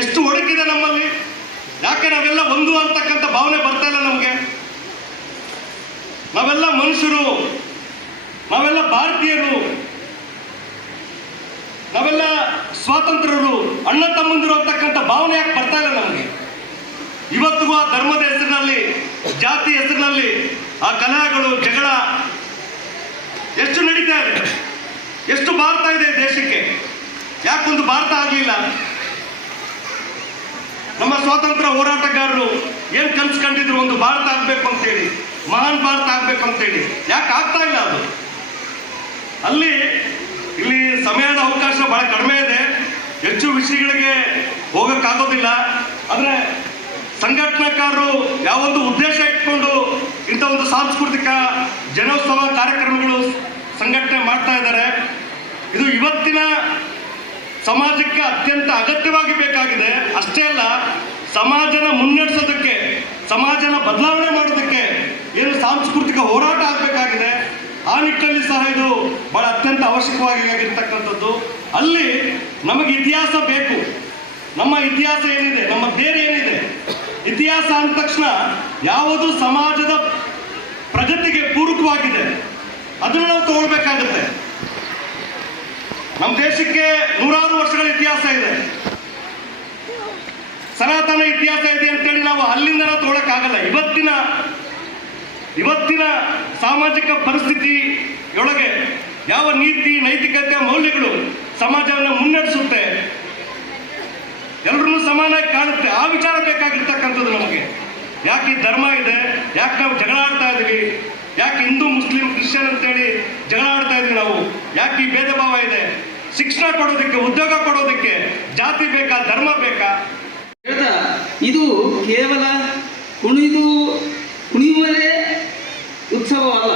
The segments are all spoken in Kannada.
ಎಷ್ಟು ಒಡಕಿದೆ ನಮ್ಮಲ್ಲಿ. ಯಾಕೆ ನಾವೆಲ್ಲ ಒಂದು ಅಂತಕ್ಕಂಥ ಭಾವನೆ ಬರ್ತಾ ಇಲ್ಲ ನಮಗೆ. ನಾವೆಲ್ಲ ಮನುಷ್ಯರು, ನಾವೆಲ್ಲ ಭಾರತೀಯರು, ನಾವೆಲ್ಲ ಸ್ವಾತಂತ್ರ್ಯರು, ಅಣ್ಣ ತಮ್ಮಂದಿರು ಅಂತಕ್ಕಂಥ ಭಾವನೆ ಯಾಕೆ ಬರ್ತಾ ಇಲ್ಲ ನಮಗೆ. ಇವತ್ತಿಗೂ ಆ ಧರ್ಮದ ಹೆಸರಿನಲ್ಲಿ, ಜಾತಿ ಹೆಸರಿನಲ್ಲಿ ಆ ಕಲಹಗಳು, ಜಗಳ ಎಷ್ಟು ನಡೀತಾ ಇದೆ, ಎಷ್ಟು ಭಾರತ ಇದೆ ದೇಶಕ್ಕೆ. ಯಾಕೊಂದು ಭಾರತ ಆಗಲಿಲ್ಲ? ನಮ್ಮ ಸ್ವಾತಂತ್ರ್ಯ ಹೋರಾಟಗಾರರು ಏನು ಕನಸು ಕಂಡಿದ್ರು, ಒಂದು ಭಾರತ ಆಗಬೇಕು ಅಂತೇಳಿ, ಮಹಾನ್ ಭಾರತ ಆಗಬೇಕು ಅಂತೇಳಿ. ಯಾಕೆ ಆಗ್ತಾ ಇಲ್ಲ ಅದು? ಇಲ್ಲಿ ಸಮಯದ ಅವಕಾಶ ಬಹಳ ಕಡಿಮೆ ಇದೆ, ಹೆಚ್ಚು ವಿಷಯಗಳಿಗೆ ಹೋಗಕ್ಕಾಗೋದಿಲ್ಲ. ಆದರೆ ಸಂಘಟನಾಕಾರರು ಯಾವೊಂದು ಉದ್ದೇಶ ಇಟ್ಕೊಂಡು ಇಂಥ ಒಂದು ಸಾಂಸ್ಕೃತಿಕ ಜನೋತ್ಸವ ಕಾರ್ಯಕ್ರಮಗಳು ಸಂಘಟನೆ ಮಾಡ್ತಾ ಇದ್ದಾರೆ. ಇದು ಇವತ್ತಿನ ಸಮಾಜಕ್ಕೆ ಅತ್ಯಂತ ಅಗತ್ಯವಾಗಿ ಬೇಕಾಗಿದೆ. ಅಷ್ಟೇ ಅಲ್ಲ, ಸಮಾಜನ ಮುನ್ನಡೆಸೋದಕ್ಕೆ, ಸಮಾಜನ ಬದಲಾವಣೆ ಮಾಡೋದಕ್ಕೆ ಏನು ಸಾಂಸ್ಕೃತಿಕ ಹೋರಾಟ ಆಗಬೇಕಾಗಿದೆ. ಆ ನಿಟ್ಟಿನಲ್ಲಿ ಸಹ ಇದು ಬಹಳ ಅತ್ಯಂತ ಅವಶ್ಯಕವಾಗಿರ್ತಕ್ಕಂಥದ್ದು. ಅಲ್ಲಿ ನಮಗೆ ಇತಿಹಾಸ ಬೇಕು. ನಮ್ಮ ಇತಿಹಾಸ ಏನಿದೆ, ನಮ್ಮ ಬೇರೆ ಏನಿದೆ, ಇತಿಹಾಸ ಅಂದ ತಕ್ಷಣ ಯಾವುದು ಸಮಾಜದ ಪ್ರಗತಿಗೆ ಪೂರಕವಾಗಿದೆ ಅದನ್ನು ನಾವು ತಗೊಳ್ಬೇಕಾಗುತ್ತೆ. ನಮ್ಮ ದೇಶಕ್ಕೆ ನೂರಾರು ವರ್ಷಗಳ ಇತಿಹಾಸ ಇದೆ, ಸನಾತನ ಇತಿಹಾಸ ಇದೆ ಅಂತೇಳಿ ನಾವು ಅಲ್ಲಿಂದ ತಗೊಳಕ್ಕಾಗಲ್ಲ. ಇವತ್ತಿನ ಸಾಮಾಜಿಕ ಪರಿಸ್ಥಿತಿಯೊಳಗೆ ಯಾವ ನೀತಿ, ನೈತಿಕತೆ, ಮೌಲ್ಯಗಳು ಸಮಾಜವನ್ನು ಮುನ್ನಡೆಸುತ್ತೆ, ಎಲ್ಲರನ್ನೂ ಸಮಾನಾಗಿ ಕಾಣುತ್ತೆ, ಆ ವಿಚಾರ ಬೇಕಾಗಿರ್ತಕ್ಕಂಥದ್ದು ನಮಗೆ. ಯಾಕೆ ಈ ಧರ್ಮ ಇದೆ, ಯಾಕೆ ನಾವು ಜಗಳ ಆಡ್ತಾ ಇದ್ದೀವಿ, ಯಾಕೆ ಹಿಂದೂ ಮುಸ್ಲಿಂ ಕ್ರಿಶ್ಚಿಯನ್ ಅಂತೇಳಿ ಜಗಳ ಆಡ್ತಾ ಇದ್ದೀವಿ ನಾವು, ಯಾಕೆ ಈ ಭೇದ ಭಾವ ಇದೆ? ಶಿಕ್ಷಣ ಕೊಡೋದಕ್ಕೆ, ಉದ್ಯೋಗ ಕೊಡೋದಕ್ಕೆ ಜಾತಿ ಬೇಕಾ, ಧರ್ಮ ಬೇಕಾ? ಇದು ಕೇವಲ ಕುಣಿಯುವುದೇ ಉತ್ಸವವಲ್ಲ,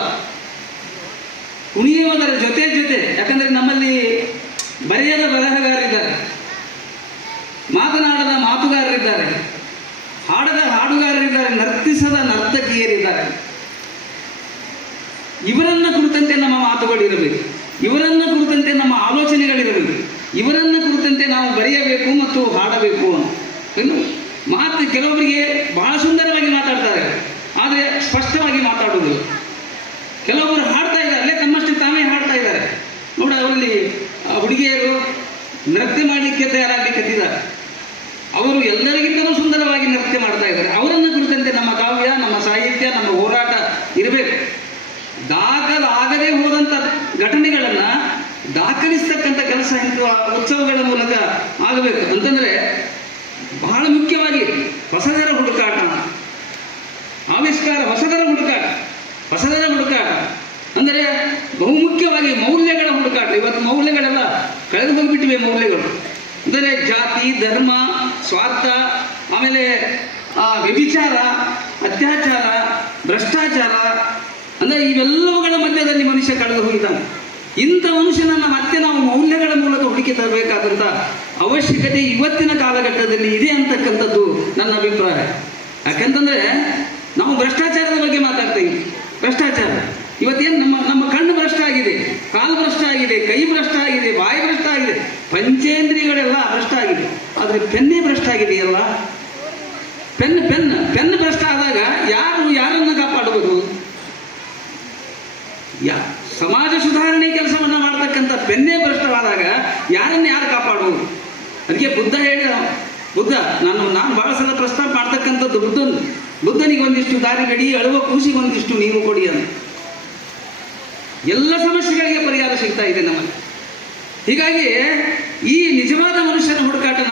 ಕುಣಿಯುವುದರ ಜೊತೆ ಯಾಕಂದ್ರೆ ನಮ್ಮಲ್ಲಿ ಬರೆಯದ ಬರಹಗಾರರಿದ್ದಾರೆ, ಮಾತನಾಡದ ಮಾತುಗಾರರಿದ್ದಾರೆ, ಹಾಡದ ಹಾಡುಗಾರರಿದ್ದಾರೆ, ನರ್ತಿಸದ ನರ್ತಕಿಯರಿದ್ದಾರೆ. ಇವರನ್ನ ಕುರಿತಂತೆ ನಮ್ಮ ಮಾತುಗಳಿರಬೇಕು, ಇವರನ್ನ ಕುರಿತಂತೆ ನಮ್ಮ ಆಲೋಚನೆಗಳಿರಬೇಕು, ಇವರನ್ನ ಕುರಿತಂತೆ ನಾವು ಬರೆಯಬೇಕು ಮತ್ತು ಹಾಡಬೇಕು ಅಂತ ಮಾತು. ಕೆಲವರಿಗೆ ಬಹಳ ಸುಂದರವಾಗಿ ಮಾತಾಡ್ತಾರೆ, ಆದರೆ ಸ್ಪಷ್ಟವಾಗಿ ಮಾತಾಡುವುದಿಲ್ಲ. ಕೆಲವೊಬ್ಬರು ಹಾಡ್ತಾ ಇದ್ದಾರೆ, ಅಲ್ಲೇ ತಮ್ಮಷ್ಟು ತಾವೇ ಹಾಡ್ತಾ ಇದ್ದಾರೆ. ನೋಡ, ಅವರಲ್ಲಿ ಹುಡುಗಿಯರು ನೃತ್ಯ ಮಾಡಲಿಕ್ಕೆ ತಯಾರಾಗಲಿಕ್ಕಿದ್ದಾರೆ. ಅವರು ಎಲ್ಲರಿಗಿಂತಲೂ ಸುಂದರವಾಗಿ ನೃತ್ಯ ಮಾಡ್ತಾ ಇದ್ದಾರೆ. ಅವರನ್ನು ಕುರಿತಂತೆ ನಮ್ಮ ಕಾವ್ಯ, ನಮ್ಮ ಸಾಹಿತ್ಯ, ನಮ್ಮ ಹೋರಾಟ ಇರಬೇಕು. ದಾಖಲಾಗದೇ ಹೋದಂಥ ಘಟನೆಗಳನ್ನು ದಾಖಲಿಸ್ತಕ್ಕಂಥ ಕೆಲಸ ಇಂತಹ ಉತ್ಸವಗಳ ಮೂಲಕ ಆಗಬೇಕು. ಅಂತಂದರೆ ಬಹಳ ಮುಖ್ಯವಾಗಿ ಹೊಸದರ ಹುಡುಕಾಟ, ಆವಿಷ್ಕಾರ, ಹೊಸದರ ಹುಡುಕಾಟ ಅಂದರೆ ಬಹುಮುಖ್ಯವಾಗಿ ಮೌಲ್ಯಗಳ ಹುಡುಕಾಟ. ಇವತ್ತು ಮೌಲ್ಯಗಳೆಲ್ಲ ಕಳೆದು ಹೋಗಿಬಿಟ್ಟಿವೆ. ಮೌಲ್ಯಗಳು ಅಂದರೆ ಜಾತಿ, ಧರ್ಮ, ಸ್ವಾರ್ಥ, ಆಮೇಲೆ ವ್ಯಭಿಚಾರ, ಅತ್ಯಾಚಾರ, ಭ್ರಷ್ಟಾಚಾರ, ಅಂದರೆ ಇವೆಲ್ಲವುಗಳ ಮಧ್ಯದಲ್ಲಿ ಮನುಷ್ಯ ಕಳೆದು ಹೋಗಿದ್ದಾನೆ. ಇಂಥ ಮನುಷ್ಯನನ್ನು ಮತ್ತೆ ನಾವು ಮೌಲ್ಯಗಳ ಮೂಲಕ ಹುಡುಕಿ ತರಬೇಕಾದಂಥ ಅವಶ್ಯಕತೆ ಇವತ್ತಿನ ಕಾಲಘಟ್ಟದಲ್ಲಿ ಇದೆ ಅಂತಕ್ಕಂಥದ್ದು ನನ್ನ ಅಭಿಪ್ರಾಯ. ಯಾಕೆಂತಂದರೆ ನಾವು ಭ್ರಷ್ಟಾಚಾರದ ಬಗ್ಗೆ ಮಾತಾಡ್ತಾ ಇದ್ದೀವಿ. ಭ್ರಷ್ಟಾಚಾರ ಇವತ್ತೇನು ನಮ್ಮ ಕಣ್ಣು ಭ್ರಷ್ಟ ಆಗಿದೆ, ಕಾಲು ಭ್ರಷ್ಟ ಆಗಿದೆ, ಕೈ ಭ್ರಷ್ಟ ಆಗಿದೆ, ಬಾಯಿ ಭ್ರಷ್ಟ ಆಗಿದೆ, ಪಂಚೇಂದ್ರಿಯಗಳೆಲ್ಲ ಭ್ರಷ್ಟ ಆಗಿದೆ. ಆದರೆ ಪೆನ್ನೇ ಭ್ರಷ್ಟ ಆಗಿದೆಯಲ್ಲ. ಪೆನ್ ಭ್ರಷ್ಟ ಆದಾಗ ಯಾರನ್ನು ಕಾಪಾಡಬಹುದು? ಸಮಾಜ ಸುಧಾರಣೆ ಕೆಲಸವನ್ನು ಮಾಡ್ತಕ್ಕಂಥ ಪೆನ್ನೇ ಭ್ರಷ್ಟವಾದಾಗ ಯಾರು ಕಾಪಾಡುವುದು? ಅದಕ್ಕೆ ಬುದ್ಧ ನಾನು ಬಹಳ ಸಲ ಪ್ರಸ್ತಾಪ ಮಾಡ್ತಕ್ಕಂಥದ್ದು ಬುದ್ಧನಿಗೆ ಒಂದಿಷ್ಟು ದಾರಿ ಗಡಿ, ಅಳುವ ಕೂಸಿಗೆ ಒಂದಿಷ್ಟು ನೀರು ಕೊಡಿ ಅಂತ. ಎಲ್ಲ ಸಮಸ್ಯೆಗಳಿಗೆ ಪರಿಹಾರ ಸಿಗ್ತಾ ಇದೆ ನಮ್ಮಲ್ಲಿ. ಹೀಗಾಗಿ ಈ ನಿಜವಾದ ಮನುಷ್ಯನ ಹುಡುಕಾಟ